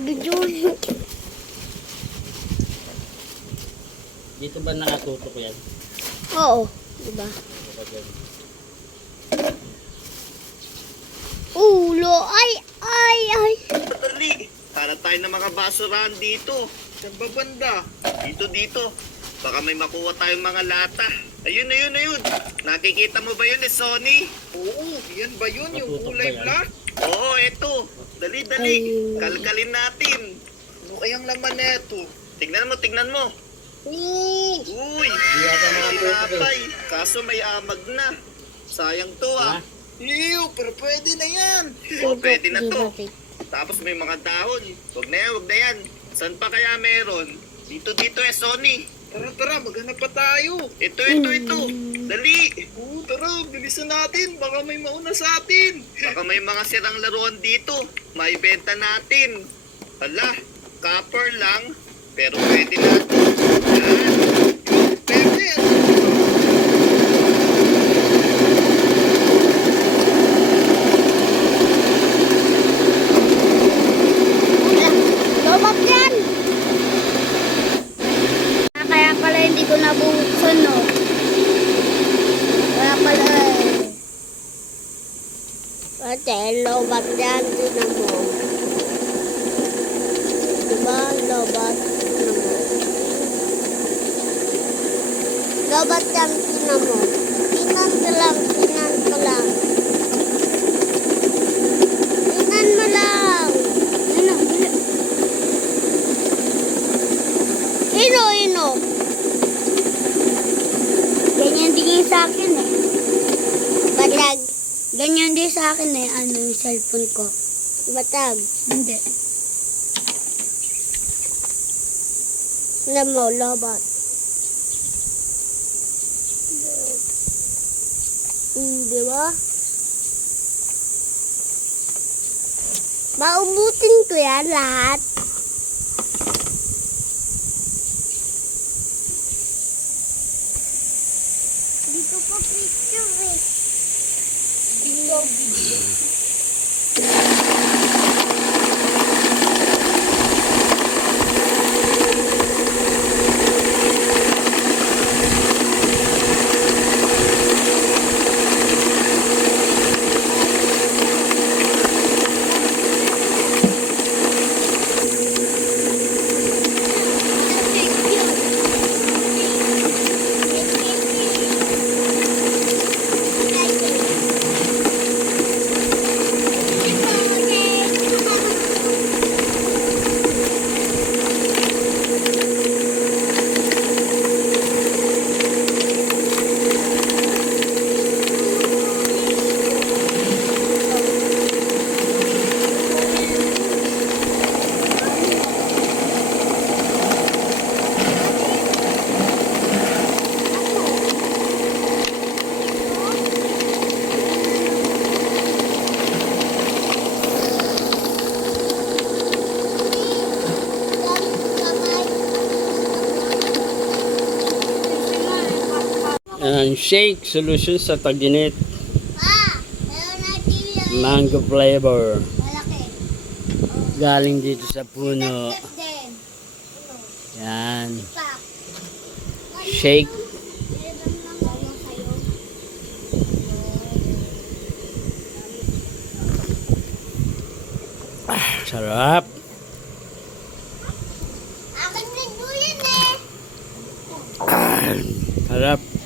videohin. Dito ba nakatutok yan? Oo, diba? Ulo, ay, ay, ay. Dali, para tayo na mga basurahan dito. Saan ba banda? Dito, dito. Baka may makuha tayong mga lata. Ayun, ayun, ayun. Nakikita mo ba yun eh, Sony? Oo, yan ba yun? Yung kulay black? Oo, eto. Dali, dali. Ay. Kalkalin natin. Ano kayang laman na ito? Tignan mo, tignan mo. Oo! Uy! Yata nakatutok eh. Tinapay. Kaso may amag na. Sayang to ah. Ha? Ew, pero pwede na yan. Oo, pwede na to. Tapos may mga dahon. Huwag na yan, huwag na yan. Saan pa kaya meron? Dito, dito eh, Sony. Tara, tara, maghanap pa tayo. Ito, ito, ito. Dali. Oo, tara, bilisan natin. Baka may mauna sa atin. Baka may mga sirang laruan dito. May benta natin. Hala, copper lang. Pero pwede natin. Yan. Pwede. Lobak yan! Ah, Kaya pala hindi ko nabuksan, no? Kaya pala eh. Kasi lobak yan, tinan mo. Diba, lobak, tinan mo. Lobak yan, tinan mo. Tinan ka lang, tinan ka lang. Tinan mo lang. Ano, ano? Ino, ino. Ganyan din yung sa akin eh. Batag. Ganyan din sa akin eh, ano yung cellphone ko. Batag. Hindi. Alam mo, lobat. Hmm, di ba? Maubutin ko yan lahat. Dito pa picture eh. Dito video. Ayan, shake solution sa taginit. Ah. Mango flavor. Galing dito sa puno. Yan. Shake. Sa'yo. Sarap. Akin eh. Sarap.